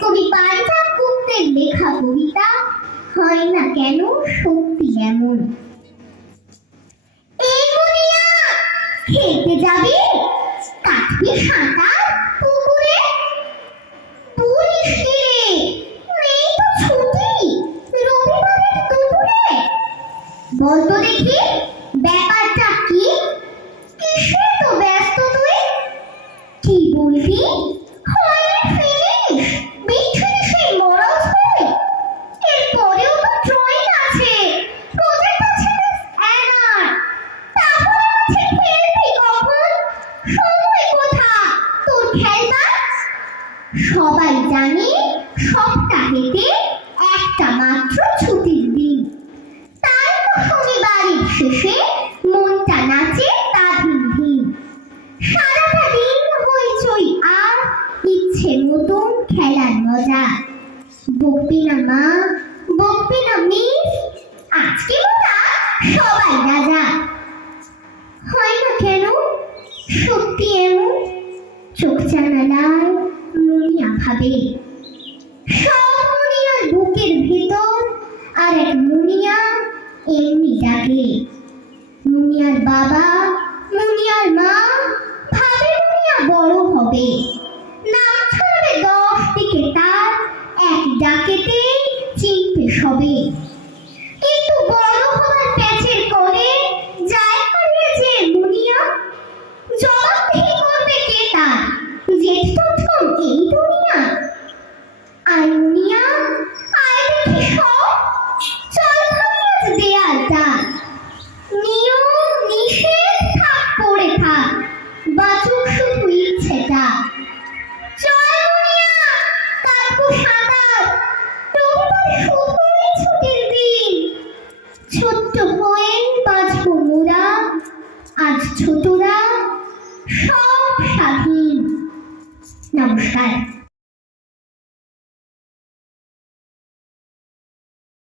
কবি পারিজাত গুপ্তের লেখা কবিতা হয় না কেন সত্যি এমন। এই মুনিয়া, খেলতে যাবি? কাটবি সাঁতার পুকুরে? পুলিশ রে, নেই তো ছুটি রবিবারের দুপুরে। বলতো দেখি ব্যাপারটা কি? কিসে তো ব্যস্ত তুই? কি বলবি? হয়নি ফিনিশ, বিচ্ছিরি সেই মরাল ছবি। এরপরেও তো ড্রয়িং আছে, প্রজেক্ট আছে মিস অ্যানার। তাহলে আছে খেলবি কখন? সময় কোথা তোর খেলবার? সবাই জানে সপ্তাহেতে একটা মাত্র ছুটির দিন, তাই তো শনিবারের শেষে মনটা নাচে তা ধিন ধিন। সারাটা দিন হইচই আর ইচ্ছে মতন খেলার মজা। বকবি না মা, বকবি না মিস, আজকে ওরা সবাই রাজা। হয় না কেন সত্যি এমন? চোখ জানালায় মুনিয়া ভাবে, সব মুনিয়ার বুকের ভেতর আর এক মুনিয়া এমনি ডাকে। মুনিয়ার বাবা, মুনিয়ার মা ভাবে মুনিয়া বড় হবে, নাম ছড়াবে 10 দিকে তার, এক ডাকেতে চিনবে সবে। কিন্তু বড় হবার প্যাচের করে যায় হারিয়ে যে মুনিয়া। জবাবদিহি করবে কে তার? জেঠ প্রথম এই দুনিয়া। আয় মুনিয়া, আয় দেখি সব, চল ভাঙি আজ দেয়ালটা। নিয়ম নিষেধ থাক পড়ে থাক, বাঁচুক শুধু ইচ্ছেটা। চল মুনিয়া, কাটবো সাঁতার, রবিবার শুধুই ছুটির দিন। ছোট্ট হয়ে বাঁচবো মোরা, আজ ছোটরা সব স্বাধীন। নমস্কার।